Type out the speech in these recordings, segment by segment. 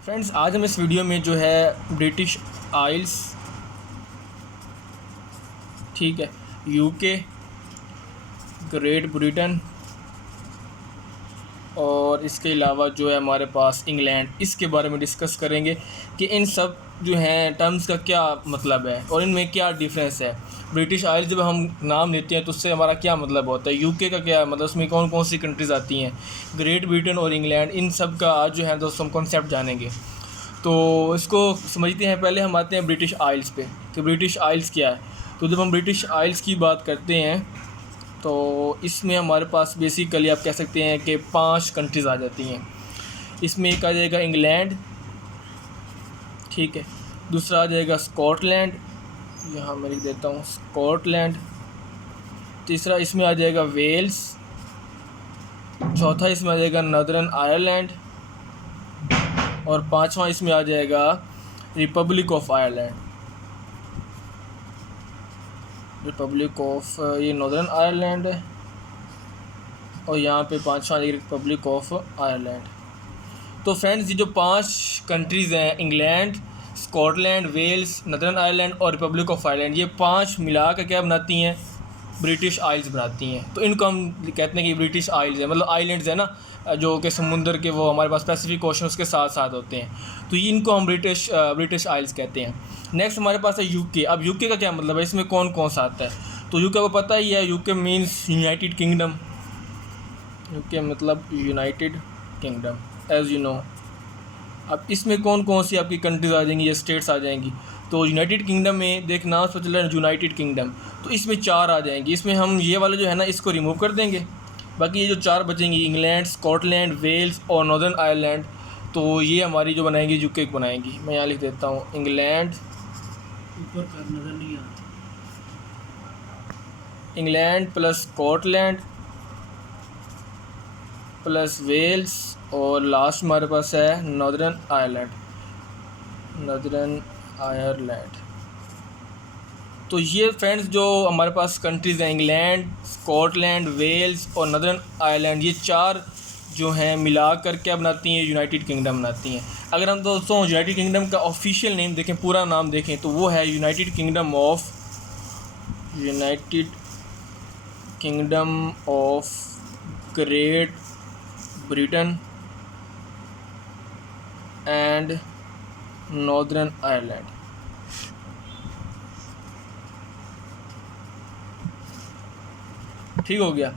Friends, आज हम इस वीडियो में जो है ब्रिटिश आइल्स, ठीक है, यूके, ग्रेट ब्रिटेन और इसके अलावा जो है हमारे पास इंग्लैंड, इसके बारे में डिस्कस करेंगे कि इन सब जो हैं टर्म्स का क्या मतलब है और इनमें क्या डिफरेंस है। ब्रिटिश आइल्स जब हम नाम लेते हैं तो उससे हमारा क्या मतलब होता है, यूके का क्या मतलब, उसमें कौन कौन सी कंट्रीज़ आती हैं, ग्रेट ब्रिटेन और इंग्लैंड, इन सब का आज जो है दोस्तों हम कॉन्सेप्ट जानेंगे। तो इसको समझते हैं। पहले हम आते हैं ब्रिटिश आइल्स पे कि ब्रिटिश आइल्स क्या है। तो जब हम ब्रिटिश आइल्स की बात करते हैं तो इसमें हमारे पास बेसिकली आप कह सकते हैं कि 5 कंट्रीज़ आ जाती हैं। इसमें एक आ जाएगा इंग्लैंड, ठीक है, दूसरा आ जाएगा स्कॉटलैंड, यहाँ मैं लिख देता हूँ स्कॉटलैंड, तीसरा इसमें आ जाएगा वेल्स, चौथा इसमें आ जाएगा नॉर्दर्न आयरलैंड और पांचवा इसमें आ जाएगा Republic of Ireland. Republic of ये नॉर्दर्न आयरलैंड है और यहाँ पे पांचवा रिपब्लिक ऑफ आयरलैंड। तो फ्रेंड्स, ये जो 5 कंट्रीज़ हैं, England, Scotland, Wales, Northern Ireland और रिपब्लिक ऑफ आयरलैंड, ये 5 मिला कर क्या बनाती हैं, ब्रिटिश आइल्स बनाती हैं। तो इनको हम कहते हैं कि ब्रिटिश आइल्स है, मतलब आइलैंड्स है ना, जो कि समुंदर के वो हमारे पास पैसिफिक ओशन उसके साथ साथ होते हैं। तो इनको हम ब्रिटिश आइल्स कहते हैं। नेक्स्ट हमारे पास है यूके। अब यूके का क्या मतलब है, इसमें कौन कौन सा आता है। तो यूके को पता ही है, UK means United Kingdom. UK मतलब United Kingdom, as you know. अब इसमें कौन कौन सी आपकी कंट्रीज़ आ जाएंगी या स्टेट्स आ जाएंगी। तो यूनाइटेड किंगडम में देख नाम से चल रहा है यूनाइटेड किंगडम, तो इसमें 4 आ जाएंगी। इसमें हम ये वाले जो है ना इसको रिमूव कर देंगे, बाकी ये जो 4 बचेंगी इंग्लैंड, स्कॉटलैंड, वेल्स और नॉर्दर्न आयरलैंड, तो ये हमारी जो बनाएंगी यूके बनाएंगी। मैं यहाँ लिख देता हूँ इंग्लैंड, ऊपर का नजर नहीं आता। England plus Scotland plus Wales और लास्ट हमारे पास है नॉर्दर्न आयरलैंड। Northern Ireland. तो ये फ्रेंड्स जो हमारे पास कंट्रीज़ हैं, इंग्लैंड, स्कॉटलैंड, वेल्स और नॉर्दर्न आयरलैंड, ये 4 जो हैं मिला कर क्या बनाती हैं, यूनाइटेड किंगडम बनाती हैं। अगर हम दोस्तों यूनाइटेड किंगडम का ऑफिशियल नेम देखें, पूरा नाम देखें, तो वो है United kingdom of great Britain and northern Ireland. ठीक हो गया।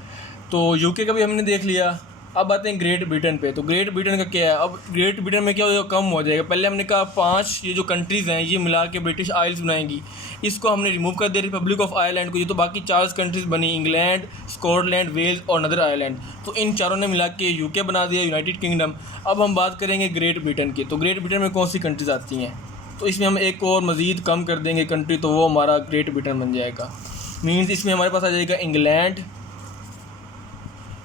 तो यूके का भी हमने देख लिया। अब आते हैं ग्रेट ब्रिटेन पे। तो ग्रेट ब्रिटेन का क्या है, अब ग्रेट ब्रिटेन में क्या हो जाएगा, कम हो जाएगा। पहले हमने कहा 5 ये जो कंट्रीज़ हैं ये मिला के ब्रिटिश आइल्स बनाएंगी, इसको हमने रिमूव कर दिया रिपब्लिक ऑफ आयरलैंड को। ये तो बाकी 4 कंट्रीज़ बनी, इंग्लैंड, स्कॉटलैंड, वेल्स और नॉर्दर्न आयरलैंड। तो इन चारों ने मिला के यूके बना दिया, यूनाइटेड किंगडम। अब हम बात करेंगे ग्रेट ब्रिटेन की। तो ग्रेट ब्रिटेन में कौन सी कंट्रीज़ आती हैं, तो इसमें हम एक और मज़ीद कम कर देंगे कंट्री, तो वो हमारा ग्रेट ब्रिटेन बन जाएगा। मीन्स इसमें हमारे पास आ जाएगा इंग्लैंड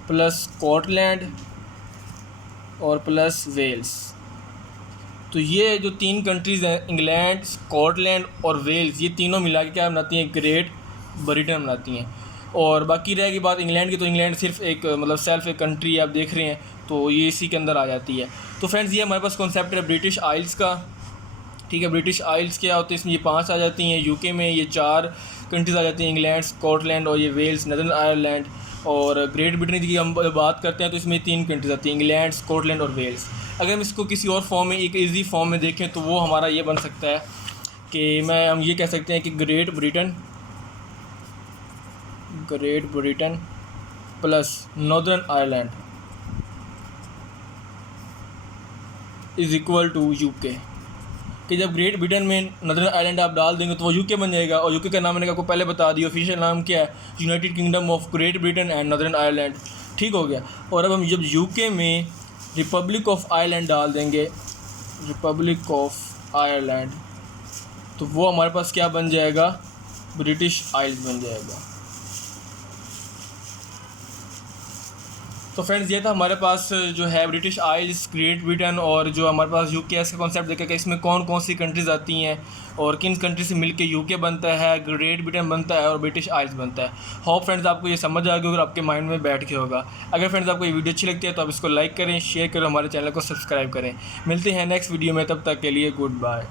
प्लस स्कॉटलैंड और प्लस वेल्स। तो ये जो 3 कंट्रीज़ हैं, इंग्लैंड, स्कॉटलैंड और वेल्स, ये तीनों मिला के क्या बनाती हैं, ग्रेट ब्रिटेन बनाती हैं। और बाकी रहेगी बात इंग्लैंड की, तो इंग्लैंड सिर्फ एक मतलब सेल्फ एक कंट्री आप देख रहे हैं, तो ये इसी के अंदर आ जाती है। तो फ्रेंड्स, ये हमारे पास कॉन्सेप्ट है ब्रिटिश आइल्स का। ठीक है, ब्रिटिश आइल्स क्या होते हैं, इसमें ये 5 आ जाती हैं। यूके में ये 4 कंट्रीज़ आ जाती हैं, इंग्लैंड, स्कॉटलैंड और ये वेल्स, नॉर्दर्न आयरलैंड। और ग्रेट ब्रिटेन की हम बात करते हैं तो इसमें 3 कंट्रीज आती हैं, इंग्लैंड, स्कॉटलैंड और वेल्स। अगर हम इसको किसी और फॉर्म में, एक इजी फॉर्म में देखें, तो वो हमारा ये बन सकता है कि हम ये कह सकते हैं कि Great Britain plus Northern Ireland is equal to UK. कि जब ग्रेट ब्रिटेन में नॉर्दर्न आयरलैंड आप डाल देंगे तो वो यूके बन जाएगा। और यूके का नाम मैंने आपको पहले बता दिया, ऑफिशियल नाम क्या है, United kingdom of great Britain and northern Ireland. ठीक हो गया। और अब हम जब यूके में रिपब्लिक ऑफ आयरलैंड डाल देंगे, रिपब्लिक ऑफ आयरलैंड, तो वो हमारे पास क्या बन जाएगा, ब्रिटिश आइल्स बन जाएगा। तो फ्रेंड्स ये था हमारे पास जो है ब्रिटिश आइल्स, ग्रेट ब्रिटेन और जो हमारे पास यूके का कॉन्सेप्ट देखा कि इसमें कौन कौन सी कंट्रीज़ आती हैं और किन कंट्री से मिलके यूके बनता है, ग्रेट ब्रिटेन बनता है और ब्रिटिश आइल्स बनता है। होप फ्रेंड्स आपको ये समझ आ गया और आपके माइंड में बैठ गया होगा। अगर फ्रेंड्स आपको ये वीडियो अच्छी लगती है तो आप इसको लाइक करें, शेयर करें, हमारे चैनल को सब्सक्राइब करें। मिलते हैं नेक्स्ट वीडियो में, तब तक के लिए गुड बाय।